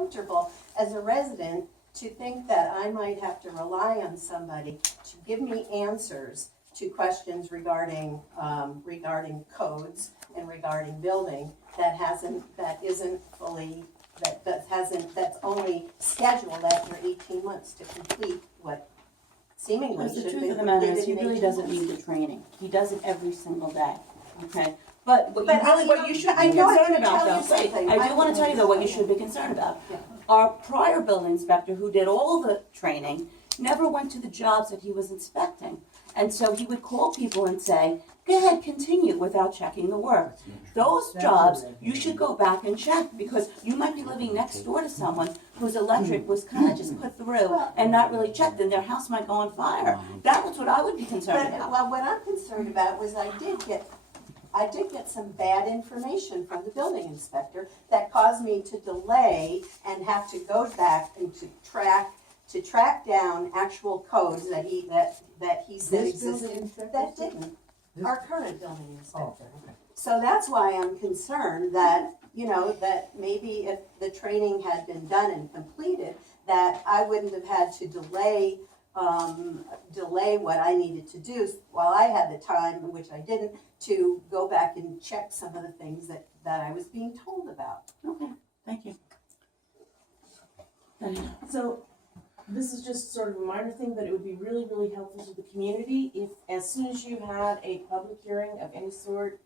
comfortable as a resident to think that I might have to rely on somebody to give me answers to questions regarding, regarding codes and regarding building that's only scheduled after 18 months to complete what seemingly Because the should truth be of the matter is, completed he in really 18 doesn't months. need the training. He does it every single day, okay? But what you should I be know I concerned can about tell you though, wait, something. I do wanna tell you though what you should be concerned about. Yeah. Our prior building inspector, who did all the training, never went to the jobs that he was inspecting. And so he would call people and say, go ahead, continue, without checking the work. Those jobs, you should go back and check, because you might be living next door to someone whose electric was kinda just put through and not really checked, and their house might go on fire. That was what I would be concerned But, about. well, what I'm concerned about was I did get some bad information from the building inspector that caused me to delay and have to go back and to track down actual codes that he said This building existed, inspector that said? didn't. Our current building inspector. okay. So that's why I'm concerned that, that maybe if the training had been done and completed, that I wouldn't have had to delay what I needed to do while I had the time, which I didn't, to go back and check some of the things that I was being told about. Okay, thank you. So, this is just sort of a minor thing, but it would be really, really helpful to the community if, as soon as you had a public hearing of any sort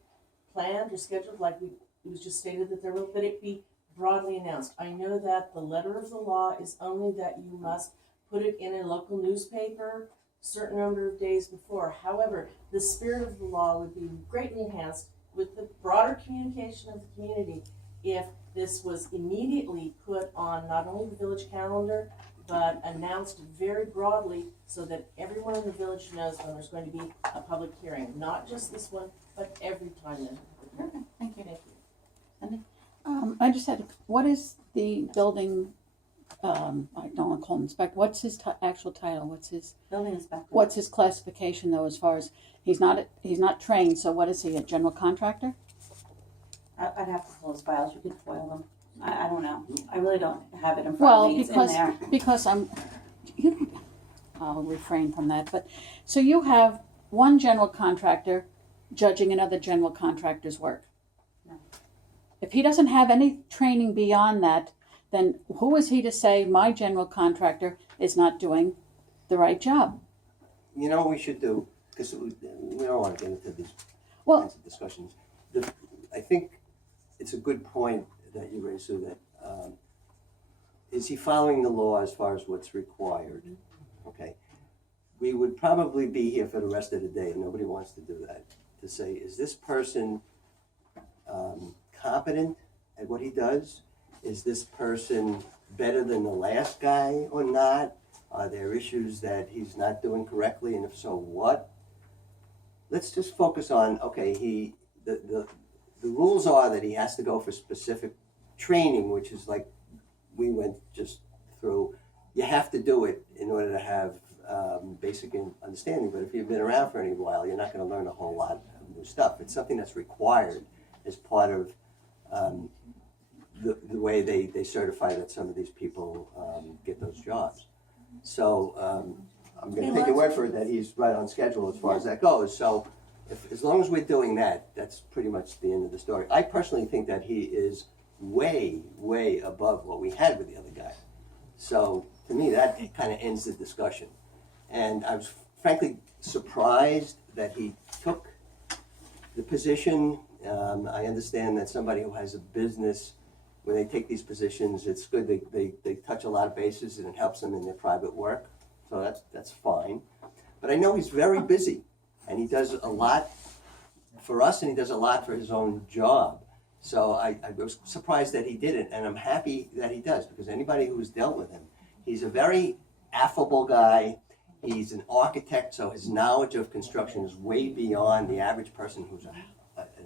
planned or scheduled, like it was just stated that there will, that it be broadly announced. I know that the letter of the law is only that you must put it in a local newspaper a certain number of days before. However, the spirit of the law would be greatly enhanced with the broader communication of the community if this was immediately put on not only the village calendar, but announced very broadly so that everyone in the village knows when there's going to be a public hearing, not just this one, but every time there's a public hearing. Thank you. Thank you. I just had, what is the building, I don't want to call him inspector, what's his actual title, Building inspector. what's his classification though, as far as, he's not trained, so what is he, a general contractor? I'd have to pull his files, you could foil them. I don't know. I really don't have it in front Well, of me. It's in there. because I'll refrain from that, but, so you have one general contractor judging another general contractor's work. No. If he doesn't have any training beyond that, then who is he to say my general contractor is not doing the right job? You know what we should do, because we don't want to get into these Well, kinds of discussions. I think it's a good point that you raised, Sue, that is he following the law as far as what's required? Okay. We would probably be here for the rest of the day, and nobody wants to do that, to say, is this person competent at what he does? Is this person better than the last guy or not? Are there issues that he's not doing correctly, and if so, what? Let's just focus on, okay, the rules are that he has to go for specific training, which is like we went just through. You have to do it in order to have basic understanding, but if you've been around for any while, you're not going to learn a whole lot of new stuff. It's something that's required as part of the way they certify that some of these people get those jobs. So I'm going to take your word for it that he's right on schedule as far as that goes. So as long as we're doing that, that's pretty much the end of the story. I personally think that he is way, way above what we had with the other guy. So to me, that kind of ends the discussion. And I was frankly surprised that he took the position. I understand that somebody who has a business, when they take these positions, it's good. They touch a lot of bases and it helps them in their private work. So that's fine. But I know he's very busy, and he does a lot for us, and he does a lot for his own job. So I was surprised that he did it, and I'm happy that he does, because anybody who's dealt with him, he's a very affable guy. He's an architect, so his knowledge of construction is way beyond the average person who's an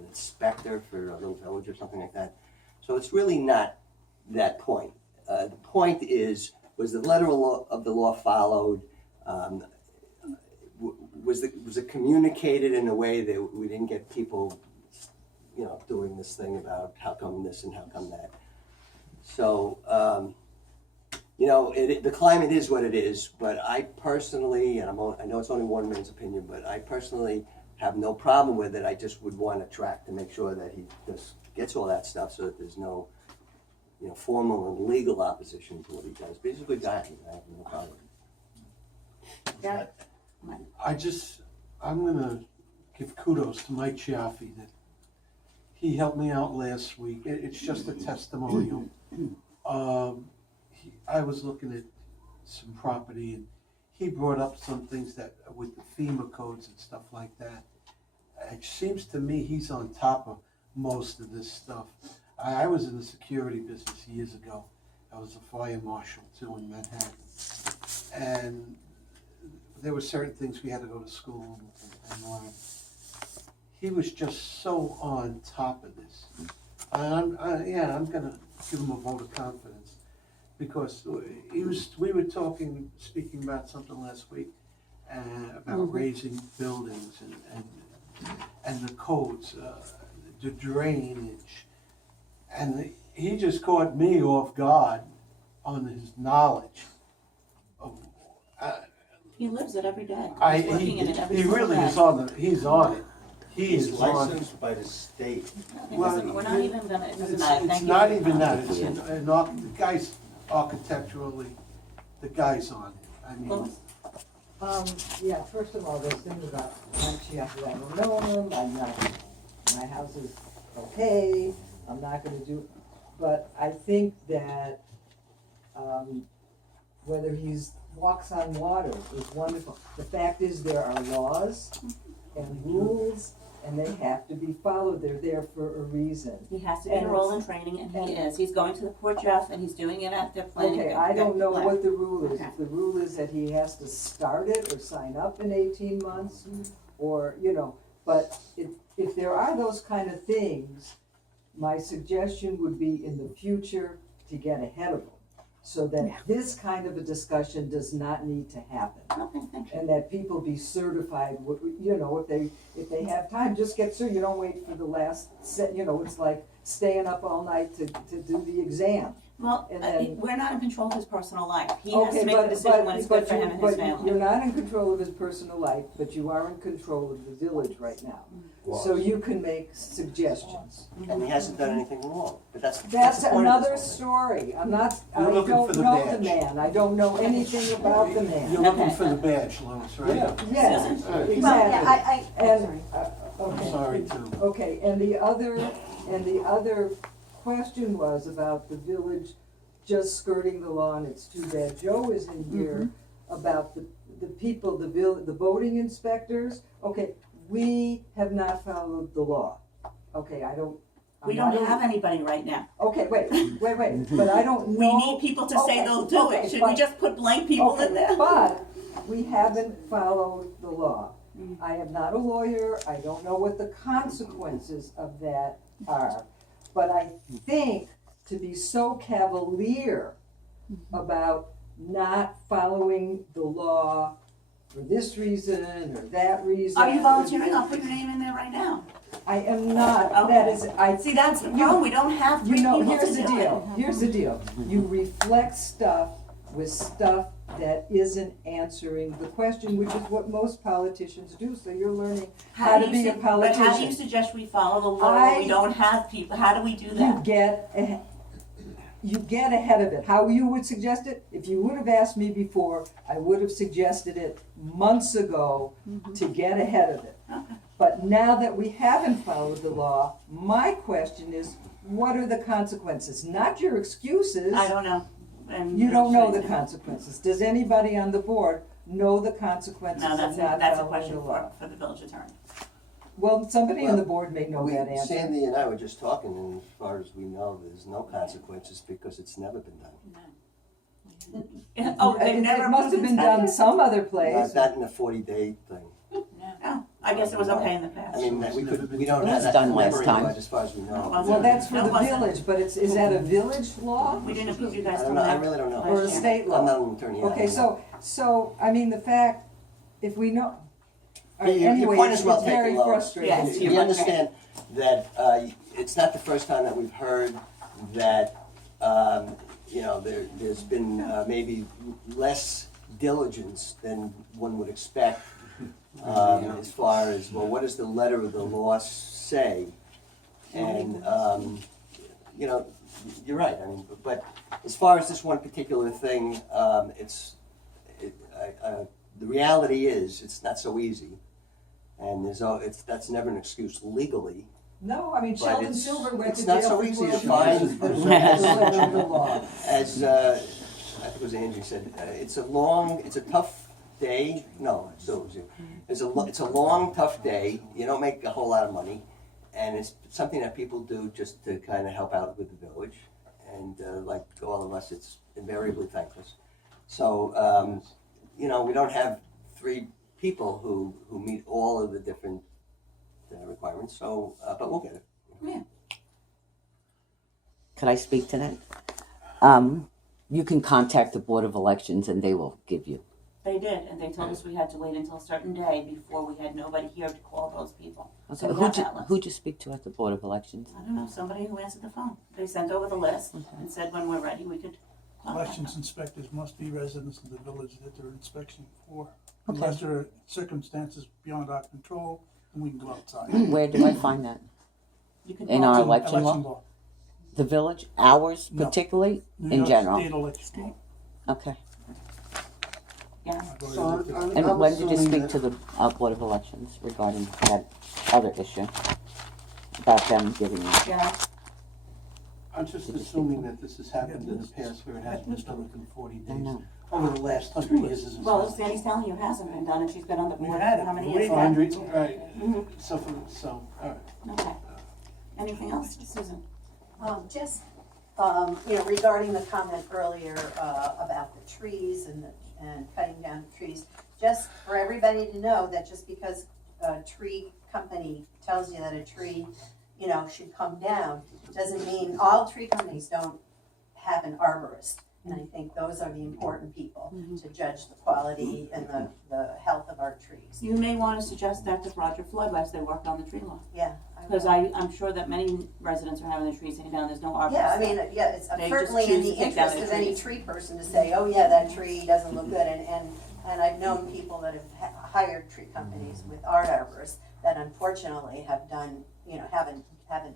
inspector for a little village or something like that. So it's really not that point. The point is, was the letter of the law followed? Was it communicated in a way that we didn't get people, doing this thing about how come this and how come that? So, you know, the climate is what it is, but I personally, and I know it's only one man's opinion, but I personally have no problem with it. I just would want to track to make sure that he just gets all that stuff so that there's no, you know, formal and legal opposition to what he does. But he's a good guy. I have no problem. Yeah. I'm gonna give kudos to Mike Chiaffi that he helped me out last week. It's just a testimonial. I was looking at some property and he brought up some things that with the FEMA codes and stuff like that. It seems to me he's on top of most of this stuff. I was in the security business years ago. I was a fire marshal too in Manhattan. And there were certain things we had to go to school and learn. He was just so on top of this. I'm gonna give him a vote of confidence because we were speaking about something last week about raising buildings and the codes, the drainage. And he just caught me off guard on his knowledge of, He lives it every day. I, He's working in it every he single really day. is on it. He's on it. He's is on it. licensed by the state. We're not even gonna, it doesn't matter. It's Thank you. not even that. It's the guy's architecturally, the guy's on it. I mean, Louis? Yeah, first of all, there's things about Mike Chiaffi, I don't know him, I'm not, my house is okay, I'm not gonna do, but I think that, whether he's walks on water is wonderful. The fact is, there are laws and rules, and they have to be followed, they're there for a reason. He has to be And enrolled in training, and he is. He's going to the Port Jeff, and he's doing it at their planning. Okay, I don't know what the rule is. Okay. If the rule is that he has to start it or sign up in 18 months, or, you know, but if there are those kind of things, my suggestion would be in the future to get ahead of them, so that this kind of a discussion does not need to happen. Okay, thank you. And that people be certified, you know, if they have time, just get certified. You don't wait for the last set, you know, it's like staying up all night to do the exam. Well, And then- we're not in control of his personal life. He has Okay, to make the decision when it's good for him and his family. You're not in control of his personal life, but you are in control of the village right now. So you can make suggestions. And he hasn't done anything wrong, but that's That's the point of this another whole thing. story. I You're looking don't for the know the badge. man. I don't know anything about the man. you're looking for the badge, Louis, right? Yeah, Susan? All right. Well, yeah, exactly. And, I'm okay. sorry too. Okay, and the other question was about the village just skirting the law, and it's too bad Joe is in here about the people, the voting inspectors. Okay, we have not followed the law. Okay, We don't have anybody right now. Okay, wait, but I don't know. We need people to say Okay, they'll do okay, it. Should we but- just put blank people in there? But we haven't followed the law. Mm. I am not a lawyer, I don't know what the consequences of that are. But I think to be so cavalier about not following the law for this reason or that reason. Are you volunteering? I'll put your name in there right now. I am not, Okay. that is, See, that's the problem. We don't have three you know, people to here's the do it. deal, here's the deal. You reflect stuff with stuff that isn't answering the question, which is what most politicians do, so you're learning how to do be you a su- But how do you politician. suggest we follow the law when we don't have people? How do we do that? You get ahead of it. How you would suggest it? If you would have asked me before, I would have suggested it months ago to get ahead of it. Okay. But now that we haven't followed the law, my question is, what are the consequences? Not your excuses. I don't know. And You don't know the consequences. Does anybody on the board know the consequences No, of that's not a following question the law? for the village attorney. Well, somebody on the Well, board may know that answer. Sandy and I were just talking, and as far as we know, there's no consequences because it's never been done. Oh, they've It never must have been approved done it? some other place. Not in a 40-day thing. No, I guess it was okay in the past. I mean, we don't It have was that done last memory time. wise, as far as we know. Well, that's for No, the it wasn't. village, but is that a village law We didn't approve you I guys don't till know, I next. really don't know. or a Yeah. state I'm law? not an attorney. I Okay, don't know. so, I mean, the fact, if we know, Your anyway, point it's is well very taken, Lois. frustrating. Yes, You understand that it's not the first time that we've heard that you know, there's been maybe less diligence than one would expect as far as, well, what does the letter of the law say? And, you know, you're right, I mean, but as far as this one particular thing, the reality is, it's not so easy. And that's never an excuse legally. No, I mean, But Sheldon it's- Silver went to it's not jail so for easy to 12 find. years for violation of the law. As I think it was Angie said, it's a tough day. No, so it was you. It's a long, tough day. You don't make a whole lot of money, and it's something that people do just to kind of help out with the village. And like all of us, it's invariably thankless. So you know, we don't have 3 people who meet all of the different requirements. So, but we'll get it. Yeah. Could I speak to that? You can contact the Board of Elections and they will give you. They did, and they told us we had to wait until a certain day before we had nobody here to call those people. Okay, So we got that list. who'd you speak to at the Board of Elections? I don't know, somebody who answered the phone. They sent over the list and said when we're ready, we could contact Elections them. inspectors must be residents of the village that they're inspecting for. Okay. Unless there are circumstances beyond our control, then we can go outside. Where do I find that? You can In call our them. election law? The village, ours No. particularly, New in York general? State election law. Okay. Yeah. I've already So looked at it. And when did you assuming speak that- to the Board of Elections regarding that other issue? About them giving you? Yeah. I'm just assuming that this has happened in the past where it has been done within 40 I days. know. Over the last 100 years, isn't Well, as Sandy's telling you, it hasn't been done, and she's been on the We board had for it. how many We years? had now? 100, right. Mhm. So, all right. Okay. Anything else, Susan? Just, you know, regarding the comment earlier about the trees and cutting down the trees, just for everybody to know that just because a tree company tells you that a tree, you know, should come down, doesn't mean all tree companies don't have an arborist. And I think those are the important people to judge the quality and the health of our trees. You may want to suggest that to Roger Floyd as they work on the tree law. Yeah. Because I'm sure that many residents are having their trees taken down, there's no arborist. Yeah, I mean, yeah, it's They certainly just in choose the to take down interest the of any trees. tree person to say, oh yeah, that tree doesn't look good, and I've known people that have hired tree companies with art arborists that unfortunately have done, you know, haven't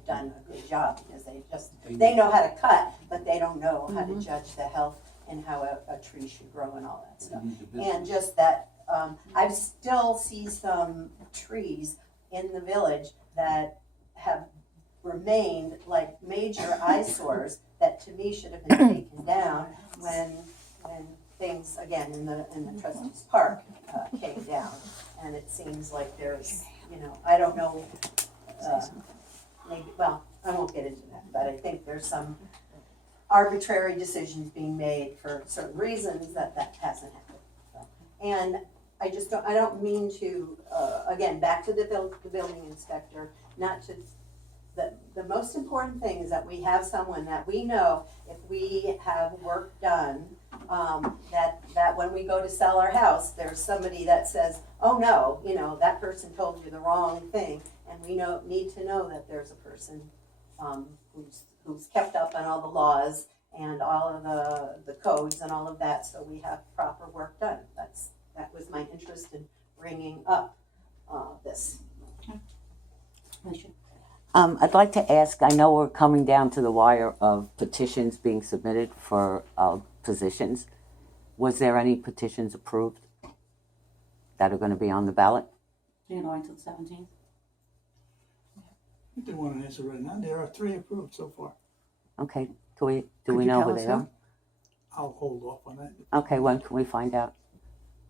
done a good job because they know how to cut, but they don't know how to judge the health and how a tree should grow and all that stuff. And just that, I still see some trees in the village that have remained like major eyesores that to me should have been taken down when things, again, in the Trustees Park came down. And it seems like there's, you know, I don't know, maybe, well, I won't get into that, but I think there's some arbitrary decisions being made for certain reasons that hasn't happened. So, and I don't mean to, again, back to the building inspector, not to, the most important thing is that we have someone that we know, if we have work done, that when we go to sell our house, there's somebody that says, oh no, you know, that person told you the wrong thing, and we need to know that there's a person who's kept up on all the laws and all of the codes and all of that, so we have proper work done. That was my interest in bringing up this. I'd like to ask, I know we're coming down to the wire of petitions being submitted for positions. Was there any petitions approved that are going to be on the ballot? So you're going until the 17th? I didn't want to answer right now. There are 3 approved so far. Okay, do we Could you know tell who us they who? are? I'll hold off on that Okay, when can we find out?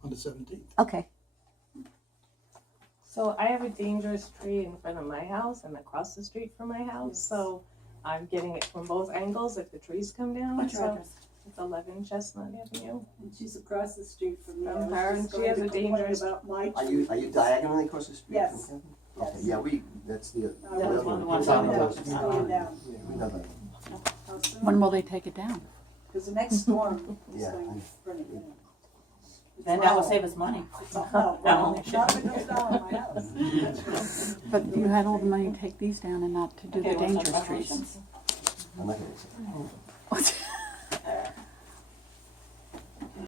on the 17th. Okay. So I have a dangerous tree in front of my house and across the street from my house, so I'm getting it from both angles if the trees come down. What's your So address? it's 11 Chestnut Avenue. And she's across the street from me. From I was her, just and she going has to a complain dangerous- about my Are you diagonally across the street? Yes. Okay. Yes. Okay, yeah, that's the. I That was was one of the going ones down, I it's was- going down. Yeah, we know that. How soon? When will they take it down? Because the next storm is Yeah. going to bring it down. Then that will save us money. No, well, not if it goes down on my house. But you had all the money to take these down and not to do Okay, the what's our dangerous trees. resolutions? I'm not gonna say. What's